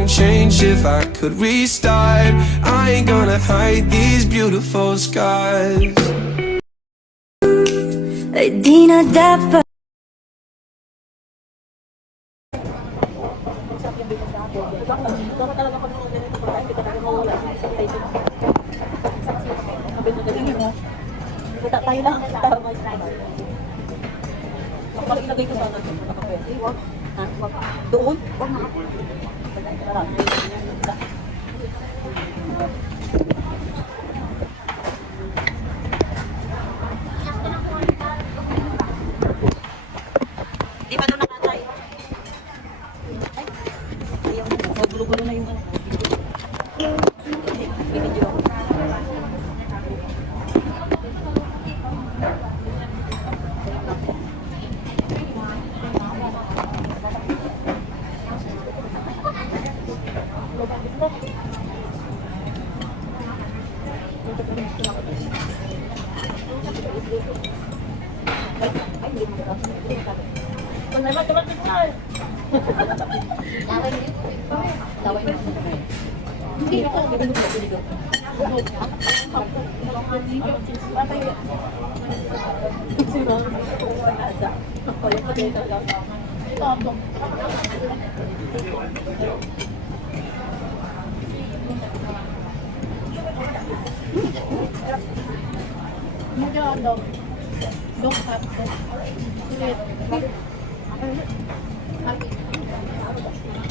wouldn't change if I could restart. I ain't gonna hide these beautiful scars. Ay di na dapat. Tayo lang. Kapag ilagay ko sana ito, nakapwede. Doon? Huwag na ako. Di ba doon nakatay? Ay, ayaw na. Gulo-gulo na yung ano. Video ako.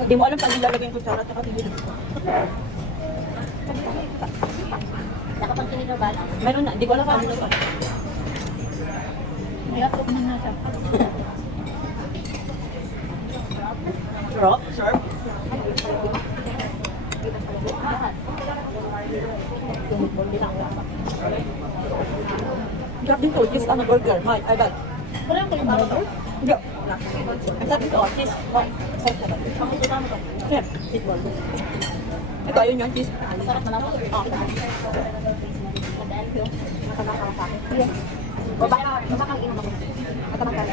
Hindi mo alam paano lalagay yung kutsara at saka tingin. Nakapagtingin na ba? Meron na, hindi ko alam paano lalagay. May atok na nga siya. Rock, sir? Grab din to, cheese on a burger. Mike, ay bag. Wala yung burger? Hindi. Ang sabi ko, cheese. Yeah, cheese ball. Ito, ayun yung cheese. Sarap na naman. Baka inom ako. At magkala.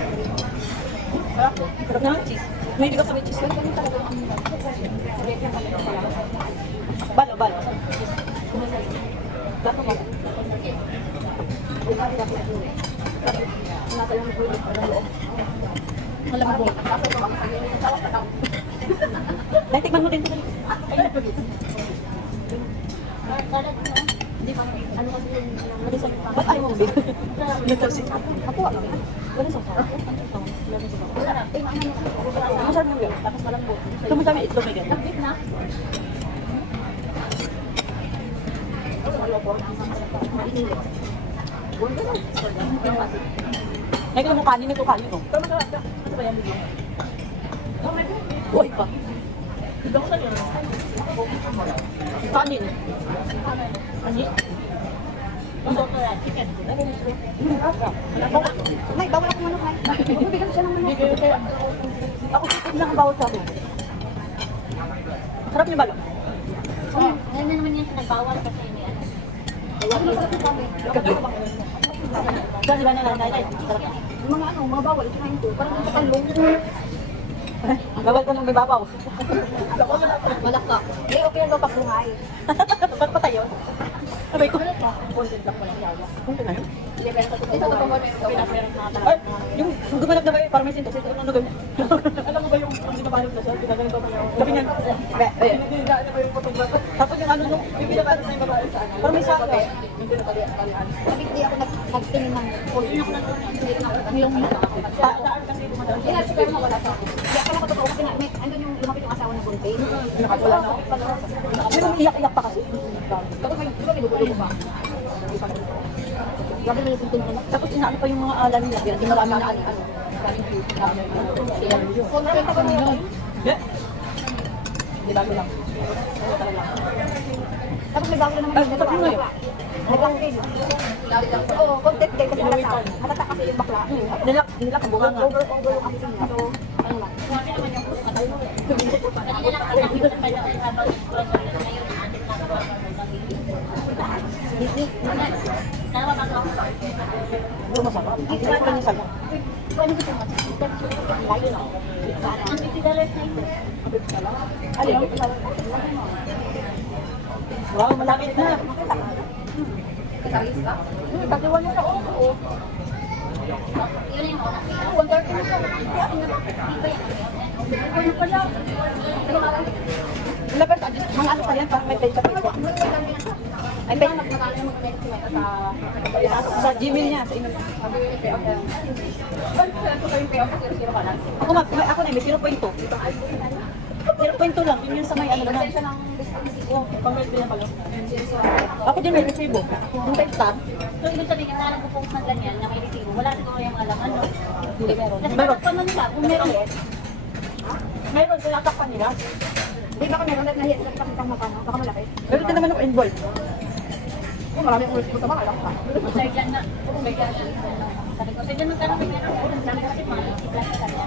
Sarap na cheese. May hindi ka sabi cheese. Balo, balo. Balo, balo. Alam mo. Dahil tikman mo din ito. Hindi pa. Ano kasi yung malisan pa. Ba't ayaw mo din? Nagtapsik. Ako wala. Wala sa sarap. Masarap yung yun. Tapos malambot. Ito mo sabi, ito may ganyan. Nag-beef na. May kaya mo kanin ito kanin ko. Ito masarap. Ito ba yan? Uy pa. Kanin. Kanin? Chicken. May, bawal ako manok, May. Bibigyan siya ng manok. Ako chicken lang ang bawal sa akin. Sarap niyo ba? Ngayon na naman yan nagbawal kasi may ano. Saan ba na nanay? Sarap. Yung mga ano, mabawal, kinain ko. Parang sa kalong. Bawal ko nang may babaw. Malak ka. Eh, okay lang daw pagbuhay. Ba't pa tayo? Sabay ko. Content lang pala yawa. Kung na yun? Hindi, pero sa totoo ba yung pinaperang mga Ay, yung gumanap na ba yung parang may sintos, ito ano gawin? Alam mo ba yung binabalot na siya? Pinagaling ba niya? Sabi niya, pinagdinaan niya ba yung photographer? Tapos yung ano nung, yung binabalot na yung babae sa ano? Parang may saka. Yung pinapalian. Sabi di ako nagtingin ng phone. Yung Daan kasi dumadaan siya. pero wala sa akin. Hindi ako nakatotoo kasi may andun yung lumapit yung asawa ng Bonte. Nakatula na. Pero umiyak-iyak pa kasi. Tapos may, di ba may dugo ba? Grabe na yung puntong ko. Tapos inaano pa yung mga alam niya. Hindi marami na ano. Content pa nila. Hindi bago lang. Tapos may bago na naman Ay, sabi mo yun. nag-campaign. Oo, content day kasi halata. Halata kasi yung bakla. Nila kabunga nga. Over yung acting niya. So, ano lang. Yung masarap. Ito pa rin yung saga. Ano gusto mo? Layo na. Ang $50 na ito. Alin? Wow, malapit na. Tatiwan niya sa oo. Yun yung 130 na siya. Ano pala? Wala pa mga ano pa yan, parang may page sa Facebook. Ay, page sa Gmail niya, sa email. Ako na, may 0.2. 0.2 lang, yun yung sa may ano naman. Oo, pang-red din na pala. Ako din may resibo. Yung page tab. So, ibig sabihin na nagpo-post ng ganyan na may resibo. Wala siguro yung mga laman, no? Hindi meron. Kasi Meron. dapat pa nila, kung meron eh. Meron, tinatakpan nila. Di ba kung meron, nahiya sa pang makano, baka malaki. Meron din naman ako invoice. Kung marami akong resibo sa mga alam ka. Sir, dyan na. Sir, dyan na. Sabi ko, sir, dyan magkano may meron. Sabi ko, kasi mga isip lang sa kanya.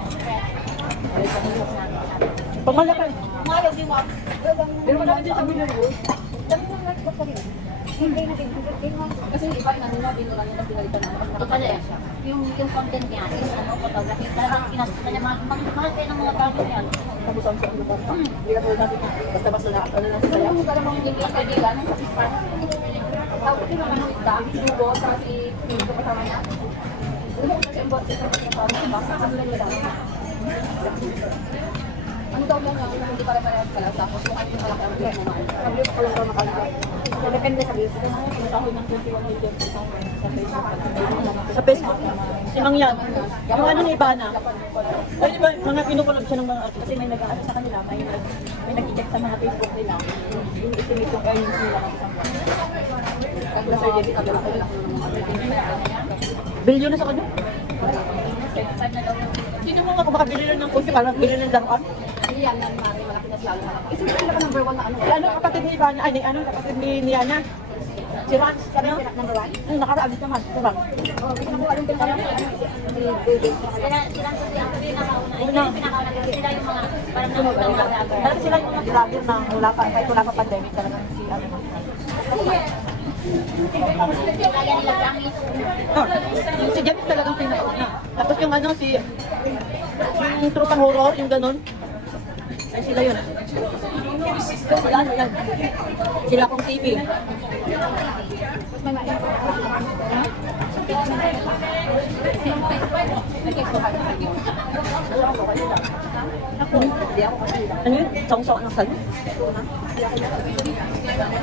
Pag malaki. Umayaw, di mo. Pero wala din sa million yun. Dami mo lang sa sarili. Hindi na din. Kasi hindi pa inano na binulan yung pinalitan na. Ito pala eh. Yung content niya, yung ano, photography, talagang kinasuta niya. Mahal kayo ng mga bagay niya. Tapos ang saan ba? Hindi ka tulad natin. Basta-basta na ano lang Kaya saya. mo talagang hindi ka kaibigan ng kasispan. Tawag ko naman ng isda, subo, sa si Pinto kasama niya. Ano ko kasi ang bot sa kasama niya, sa kanila nila. Ano daw lang yung hindi pare-parehas pala, tapos yung ano yung malaki ang bilis naman. Sabi ko lang daw nakalagay. Depende sa bilis. Pinatahod ng 21 million sa Facebook. Sa Facebook. Sinang yan. Yung ano ni Ivana. Ay, di ba, mga pinukulog siya ng mga artist. Kasi may nag-ano sa kanila, may nag-check sa mga Facebook nila. Yung estimate yung earnings nila ng isang buwan. Kasi na Sir David, kabila ko lang ng mga Bilyon na sa kanya. 75 na daw yung Sino mo nga kung makabili lang ng coffee, parang bilyon ng daruan? hindi yan, malaki na siya. Isip ko na number 1 na ano. Ano kapatid ni Ivana? Ay, ano kapatid ni Niana? Si Ran, ano? Number 1? Ay, nakaraan naman. Si Ran. Oh, kasi nakuha yung pinaka si David. Sila po siya, kasi pinakauna. Yung pinakauna kasi sila yung mga parang namulang mga Talaga sila yung mga vlogger na wala pa, kahit wala pa pandemic talaga si ano. kaya nila gamit. Oh, yung si James talagang pinakauna. Tapos yung ano, yung tropang horror, yung ganun. Ay, sila yun. Sila ano yan? Sila kong TV. Ano yun? Song-song ng salo?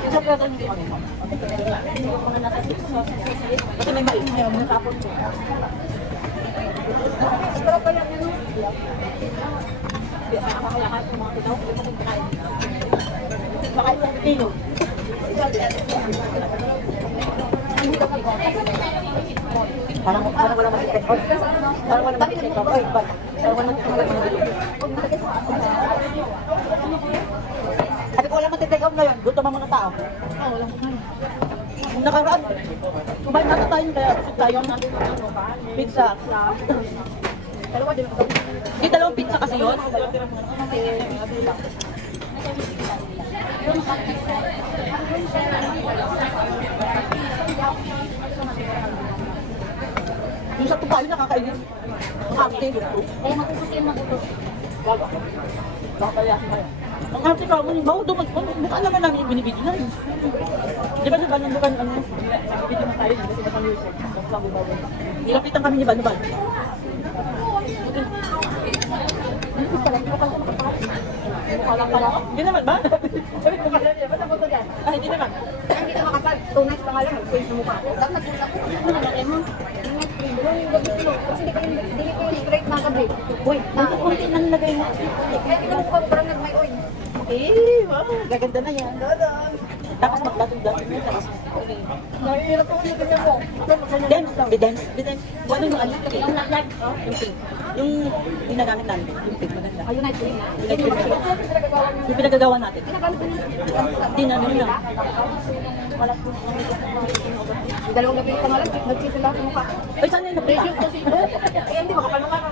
Sa pwede hindi kami. Kasi may maingay ako natapon ko. Pero pa yan yun. Baka itong pino. Parang wala mag-take out. Parang wala mag-take out. Ay, ba? Parang wala mag-take out. Sabi ko wala mag-take out ngayon. Gutom ang mga tao. Oo, wala mag-take Nung nakaraan, kumain nata tayo kaya busog tayo. Pizza. Di dalawang pizza kasi yun. Yung sa tupayo nakakainis. Ang arte. Kaya matutos kayo matutos. Ang arte ka mo, bawal doon. Bukan naman namin yung binibigyan. Di ba nung bukan ano? Binibigyan na tayo. Kasi na pang-music. Nilapitan kami ni Banuban. Hindi naman ba? Sabi ko kasi, basta mo to dyan. Ah, hindi naman. Hindi ka makapal. 2 nights pa nga lang, mag-face na mukha ko. Dapat nag-usap ko. Ano na laki mo? Yung gabi ko. Kasi hindi ko yung straight na gabi. Uy, konti nang lagay mo. Kaya tinamukha ko parang nag-may oil. Eh, wow, gaganda na yan. Tapos maglatong-latong yun. Tapos, Nahihirap ako yung ganyan mo. dance lang, dance. Ano yung ano? Yung nag-lag. Yung pink. Yung ginagamit namin. Yung pink, maganda. Ayun na ito yun. Yung pinagagawa natin. Pinagamit ko niya. Hindi namin lang. Yung dalawang gabi ko nga lang, nag-chisel lang sa mukha ko. Ay, saan yung napunta? Eh, hindi makapal mukha ko.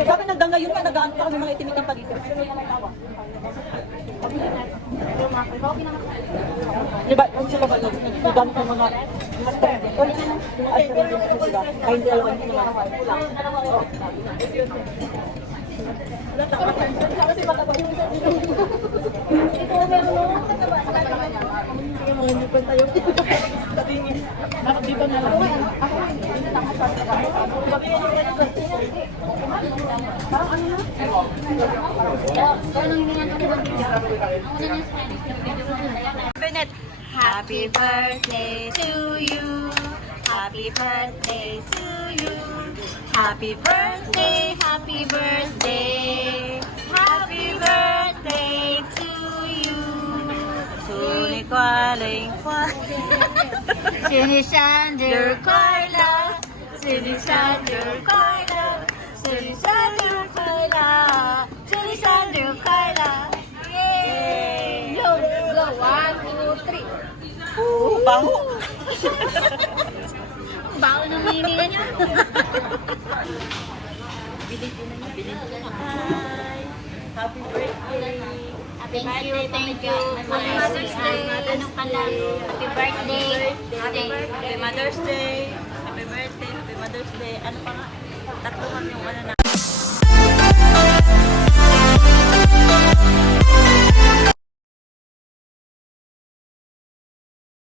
Sabi hanggang ngayon pa, nag-ano pa kami mga itimik ng pagito. Di ba, kung sila ba, nag-gamit ng mga strength. Kung sino, ay, pero sila, kahit dalawa hindi naman. Wala tama. Kasi mataba yung isa. Ito, meron mo. Sige, mga hindi pa tayo. Tatingin. Bakit dito na lang? Sabi niya yung ganito. Parang ano na? Bennett. Happy birthday to you. Happy birthday to you. Happy birthday, happy birthday. Happy birthday to you. Suni kwaling Sini Sander Carla. Sini Sander Carla. Sini Sander Carla. Sini Sander Carla. Yay! Go, go. 1, 2, 3. Baho. Baon ng hininga niya. Happy birthday. Thank you, thank you. Happy Mother's Day. Anong pala? Happy birthday. Happy Mother's Day. Happy birthday. Happy Mother's Day. Ano pa nga? Tatlo kami yung ano na.